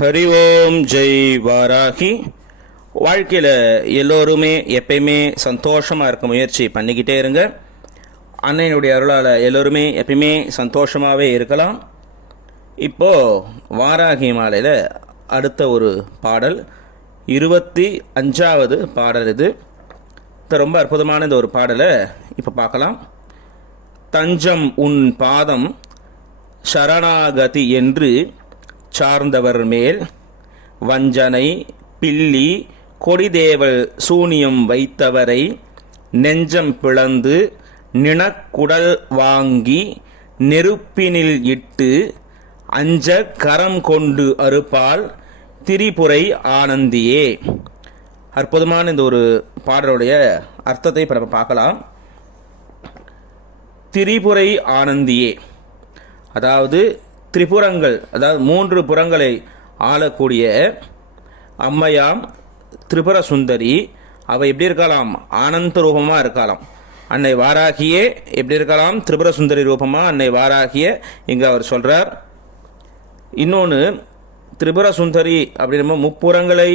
ஹரி ஓம் ஜெய் வாராகி. வாழ்க்கையில் எல்லோருமே எப்பயுமே சந்தோஷமாக இருக்க முயற்சி பண்ணிக்கிட்டே இருங்க. அன்னையினுடைய அருளால் எல்லோருமே எப்பயுமே சந்தோஷமாகவே இருக்கலாம். இப்போது வாராகி மாலையில் அடுத்த ஒரு பாடல் 25வது பாடல். இது ரொம்ப அற்புதமான இந்த ஒரு பாடலை இப்போ பார்க்கலாம். தஞ்சம் உன் பாதம் சரணாகதி என்று சார்ந்தவர் மேல் வஞ்சனை பில்லி கொடிதேவல் சூனியம் வைத்தவரை நெஞ்சம் பிளந்து நினக்குடல் வாங்கி நெருப்பினில் இட்டு அஞ்ச கரம் கொண்டு அறுப்பால் திரிபுரை ஆனந்தியே. அற்புதமான இந்த ஒரு பாடலுடைய அர்த்தத்தை இப்போ நம்ம பார்க்கலாம். திரிபுரை ஆனந்தியே, அதாவது திரிபுரங்கள், அதாவது 3 புறங்களை ஆளக்கூடிய அம்மையாம் திரிபுர சுந்தரி. அவள் எப்படி இருக்கலாம்? ஆனந்த ரூபமாக இருக்கலாம். அன்னை வாராகியே எப்படி இருக்கலாம்? திரிபுர சுந்தரி ரூபமாக அன்னை வாராகிய இங்கே அவர் சொல்கிறார். இன்னொன்று, திரிபுர சுந்தரி அப்படின்னா முப்புறங்களை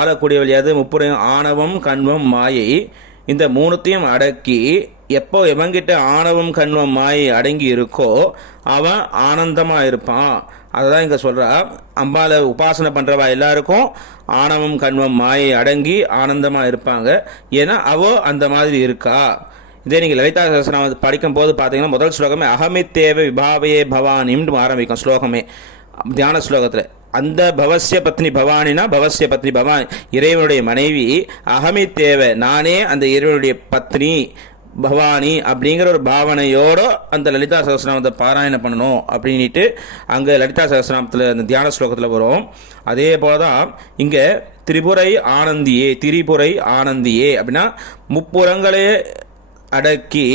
ஆளக்கூடியவள். எது? முப்புறம் ஆணவம் கண்வம் மாயை. இந்த 3த்தையும் அடக்கி எப்போ எவங்கிட்ட ஆணவம் கண்வம் மாயை அடங்கி இருக்கோ அவன் ஆனந்தமாக இருப்பான். அதுதான் இங்கே சொல்கிறா. அம்பாவை உபாசனை பண்ணுறவா எல்லாருக்கும் ஆணவம் கண்வம் மாயை அடங்கி ஆனந்தமாக இருப்பாங்க. ஏன்னா அவ அந்த மாதிரி இருக்கா. இதே நீங்கள் லலிதா சகஸ்ரநாமம் படிக்கும் போது பார்த்தீங்கன்னா முதல் ஸ்லோகமே அகமித்தேவ விபாவையே பவானின்னு ஆரம்பிக்கும் ஸ்லோகமே, தியான ஸ்லோகத்தில். அந்த பவசிய பத்னி பவானினா பவசிய பத்னி பவானி, இறைவனுடைய மனைவி. அகமித்தேவ, நானே அந்த இறைவனுடைய பத்னி பவானி அப்படிங்கிற ஒரு பாவனையோடு அந்த லலிதா சகஸ்ரநாமத்தை பாராயணம் பண்ணணும் அப்படின்ட்டு அங்கே லலிதா சகஸ்ரநாமத்தில் அந்த தியான ஸ்லோகத்தில் வரும். அதே போல தான் இங்கே திரிபுரை ஆனந்தியே. திரிபுரை ஆனந்தியே அப்படின்னா முப்புறங்களே அடக்கி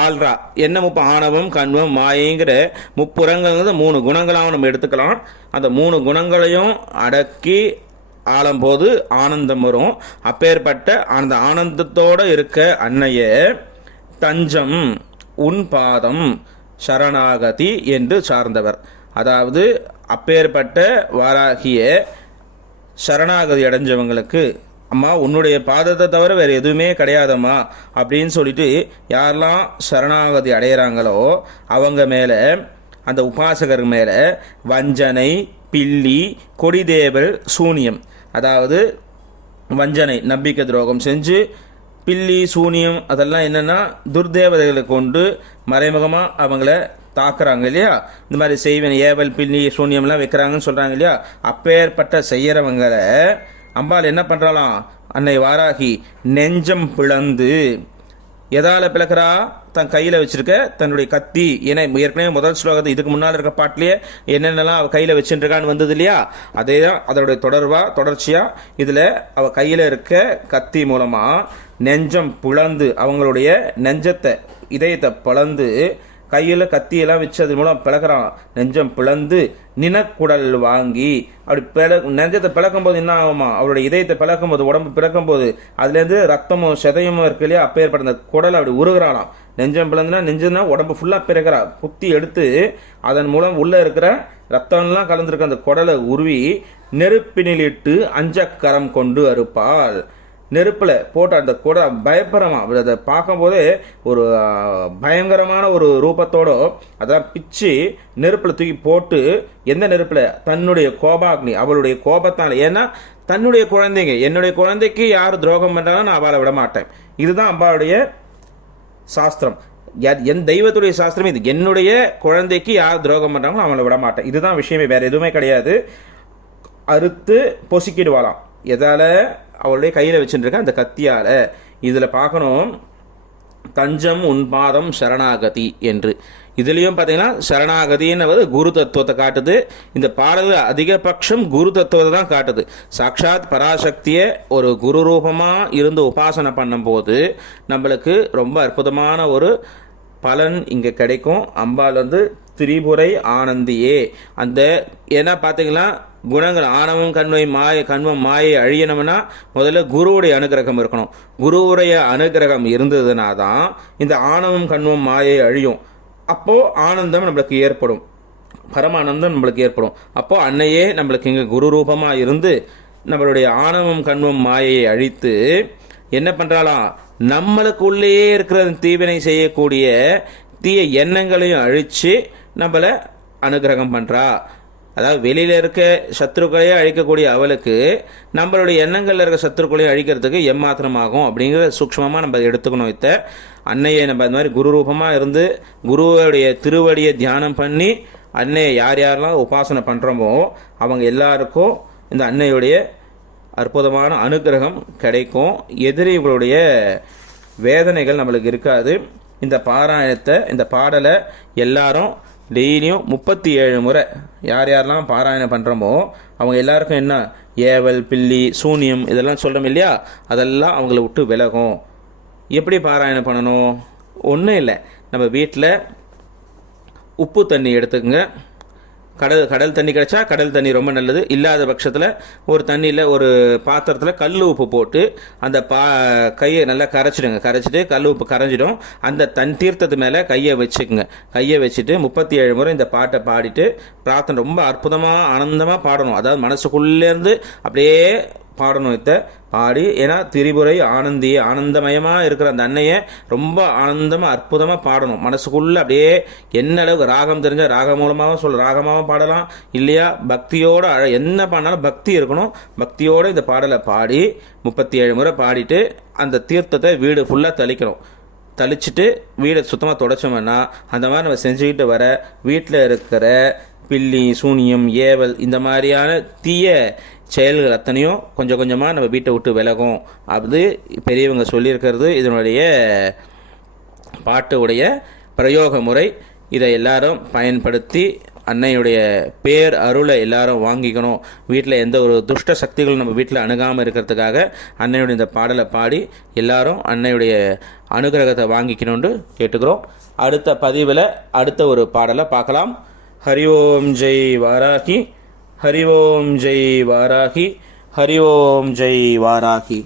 ஆள்றா. என்ன ஆணவம் கண்வம் மாயைங்கிற முப்புறங்கிறது 3 குணங்களாக நம்ம எடுத்துக்கலாம். அந்த 3 குணங்களையும் அடக்கி ஆளும்போது ஆனந்தம் வரும். அப்பேற்பட்ட அந்த ஆனந்தத்தோடு இருக்க அன்னைய தஞ்சம் உன் பாதம் சரணாகதி என்று சார்ந்தவர். அதாவது அப்பேற்பட்ட வாராகிய சரணாகதி அடைஞ்சவங்களுக்கு, அம்மா உன்னுடைய பாதத்தை தவிர வேறு எதுவுமே கிடையாதம்மா அப்படின்னு சொல்லிட்டு யாரெல்லாம் சரணாகதி அடைகிறாங்களோ அவங்க மேலே, அந்த உபாசகர் மேலே வஞ்சனை பில்லி கொடிதேவல் சூனியம், அதாவது வஞ்சனை நம்பிக்கை துரோகம் செஞ்சு, பில்லி சூனியம் அதெல்லாம் என்னென்னா துர்தேவதைகளை கொண்டு மறைமுகமாக அவங்கள தாக்குறாங்க இல்லையா. இந்த மாதிரி செய்வன் ஏவல் பில்லி சூனியம்லாம் வைக்கிறாங்கன்னு சொல்கிறாங்க இல்லையா. அப்பேற்பட்ட செய்கிறவங்களை அம்பாள் என்ன பண்ணுறாளாம்? அன்னை வாராகி நெஞ்சம் பிளந்து, எதால் பிளக்கிறா? தன் கையில் வச்சிருக்க தன்னுடைய கத்தி. ஏன்னா ஏற்கனவே முதல் ஸ்லோகத்தை இதுக்கு முன்னால் இருக்க பாட்டிலேயே என்னென்னலாம் அவள் கையில் வச்சுருக்கான்னு வந்தது இல்லையா. அதே தான் அதோடைய தொடர்ச்சியாக இதில் அவள் கையில் இருக்க கத்தி மூலமாக நெஞ்சம் பிளந்து, அவங்களுடைய நெஞ்சத்தை இதயத்தை பிளந்து கையில் கத்தியெல்லாம் வச்சு அது மூலம் பிளக்கிறான். நெஞ்சம் பிளந்து நினக்குடல் வாங்கி, அப்படி நெஞ்சத்தை பிளக்கும் போது என்ன ஆகுமா? அவருடைய இதயத்தை பிளக்கும் போது, உடம்பு பிளக்கும் போது அதுலேருந்து ரத்தமும் செதையமும் இருக்கு இல்லையா. அப்பேற்பட்ட அந்த குடலை அப்படி உருகிறாளாம். நெஞ்சம் பிளந்துனா நெஞ்சுனா உடம்பு ஃபுல்லாக பிறக்கிறா. குத்தி எடுத்து அதன் மூலம் உள்ளே இருக்கிற ரத்தம்லாம் கலந்துருக்க அந்த குடலை உருவி நெருப்பினிலிட்டு அஞ்சக்கரம் கொண்டு அறுப்பாள். நெருப்பில் போட்டு அந்த குடை பயப்பரமாக அதை பார்க்கும்போதே ஒரு பயங்கரமான ஒரு ரூபத்தோடு அதெல்லாம் பிச்சு நெருப்பில் தூக்கி போட்டு, எந்த நெருப்பில்? தன்னுடைய கோபாக்னி, அவளுடைய கோபத்தால். ஏன்னா தன்னுடைய குழந்தைங்க, என்னுடைய குழந்தைக்கு யார் துரோகம் பண்ணுறாலும் நான் அவளை விட மாட்டேன். இதுதான் அம்பாளுடைய சாஸ்திரம். என் தெய்வத்துடைய சாஸ்திரம் இது. என்னுடைய குழந்தைக்கு யார் துரோகம் பண்ணுறாங்களோ அவளை விட மாட்டேன். இதுதான் விஷயமே, வேறு எதுவுமே கிடையாது. அறுத்து பொசுக்கிடுவாளாம். எதால்? அவளுடைய கையில் வச்சுருக்க அந்த கத்தியால். இதில் பார்க்கணும் தஞ்சம் உன் பாதம் சரணாகதி என்று. இதுலேயும் பார்த்தீங்கன்னா சரணாகதின்னு குரு தத்துவத்தை காட்டுது. இந்த பாடல் அதிகபட்சம் குரு தத்துவத்தை தான் காட்டுது. சாட்சாத் பராசக்தியை ஒரு குரு ரூபமாக இருந்து உபாசனை பண்ணும்போது நம்மளுக்கு ரொம்ப அற்புதமான ஒரு பலன் இங்கே கிடைக்கும். அம்பாள் திரிபுரை ஆனந்தியே. அந்த ஏன்னா பார்த்தீங்கன்னா குணங்கள் ஆணவம் கண்வம் மாயை அழியணும்னா முதல்ல குருவுடைய அனுகிரகம் இருக்கணும். குருவுடைய அனுகிரகம் இருந்ததுனா தான் இந்த ஆணவம் கண்வம் மாயை அழியும். அப்போது ஆனந்தம் நம்மளுக்கு ஏற்படும். பரமானந்தம் நம்மளுக்கு ஏற்படும். அப்போ அன்னையே நம்மளுக்கு இங்கே குரு ரூபமாக இருந்து நம்மளுடைய ஆணவம் கண்வம் மாயையை அழித்து என்ன பண்ணுறாளாம், நம்மளுக்குள்ளேயே இருக்கிற தீவினை செய்யக்கூடிய தீய எண்ணங்களையும் அழித்து நம்மளை அனுகிரகம் பண்ணுறா. அதாவது வெளியில் இருக்க சத்ருக்களையே அழிக்கக்கூடிய அவளுக்கு நம்மளுடைய எண்ணங்களில் இருக்க சத்ருக்களையும் அழிக்கிறதுக்கு எம்மாத்திரமாகும் அப்படிங்கிற சூக்ஷ்மமாக நம்ம எடுத்துக்கணும். அன்னையை நம்ம இந்த மாதிரி குரு ரூபமாக இருந்து குருவுடைய திருவடியை தியானம் பண்ணி அன்னையை யார் யாரெல்லாம் உபாசனை பண்ணுறோமோ அவங்க எல்லாருக்கும் இந்த அன்னையுடைய அற்புதமான அனுகிரகம் கிடைக்கும். எதிரிகளுடைய வேதனைகள் நம்மளுக்கு இருக்காது. இந்த பாராயணத்தை, இந்த பாடலை எல்லாரும் டெய்லியும் 37 முறை யார் யாரெல்லாம் பாராயணம் பண்ணுறோமோ அவங்க எல்லாருக்கும் என்ன ஏவல் பில்லி சூனியம் இதெல்லாம் சொல்கிறோம் இல்லையா, அதெல்லாம் அவங்கள விட்டு விலகும். எப்படி பாராயணம் பண்ணணும்? ஒன்றும் இல்லை, நம்ம வீட்டில் உப்பு தண்ணி எடுத்துக்கங்க. கடல் தண்ணி கிடைச்சா கடல் தண்ணி ரொம்ப நல்லது. இல்லாத பட்சத்தில் ஒரு தண்ணியில் ஒரு பாத்திரத்தில் கல் உப்பு போட்டு அந்த கையை நல்லா கரைச்சிட்டு கல் உப்பு கரைஞ்சிடும். அந்த தீர்த்தத்து மேலே கையை வச்சுக்குங்க. கையை வச்சுட்டு 37 முறை இந்த பாட்டை பாடிட்டு பிரார்த்தனை ரொம்ப அற்புதமாக ஆனந்தமாக பாடணும். அதாவது மனசுக்குள்ளேருந்து அப்படியே பாடணும். பாடி, ஏன்னா திரிபுரை ஆனந்தியே ஆனந்தமயமாக இருக்கிற அந்த அன்னையை ரொம்ப ஆனந்தமாக அற்புதமாக பாடணும். மனசுக்குள்ளே அப்படியே என்ன அளவுக்கு ராகம் தெரிஞ்ச ராகம் மூலமாகவும் ராகமாகவும் பாடலாம். இல்லையா பக்தியோடு என்ன பண்ணாலும் பக்தி இருக்கணும். பக்தியோடு இந்த பாடலை பாடி 37 முறை பாடிட்டு அந்த தீர்த்தத்தை வீடு ஃபுல்லாக தெளிக்கணும். தெளிச்சுட்டு வீடை சுத்தமாக தொடச்சோம்னா அந்த மாதிரி நம்ம செஞ்சுக்கிட்டு வர வீட்டில் இருக்கிற பில்லி சூனியம் ஏவல் இந்த மாதிரியான தீய செயல்கள் அத்தனையும் கொஞ்சம் கொஞ்சமாக நம்ம வீட்டை விட்டு விலகும். அது பெரியவங்க சொல்லியிருக்கிறது. இதனுடைய பாட்டுடைய பிரயோக முறை. இதை எல்லாரும் பயன்படுத்தி அன்னையுடைய பேர் அருளை எல்லாரும் வாங்கிக்கணும். வீட்டில் எந்த ஒரு துஷ்ட சக்திகளும் நம்ம வீட்டில் அணுகாமல் இருக்கிறதுக்காக அன்னையுடைய இந்த பாடலை பாடி எல்லாரும் அன்னையுடைய அனுகிரகத்தை வாங்கிக்கணும்னு கேட்டுக்கிறோம். அடுத்த பதிவில் அடுத்த ஒரு பாடலை பார்க்கலாம். ஹரி ஓம் ஜெய் வாராகி, ஹரி ஓம் ஜெய் வாராகி, ஹரி ஓம் ஜெய் வாராகி.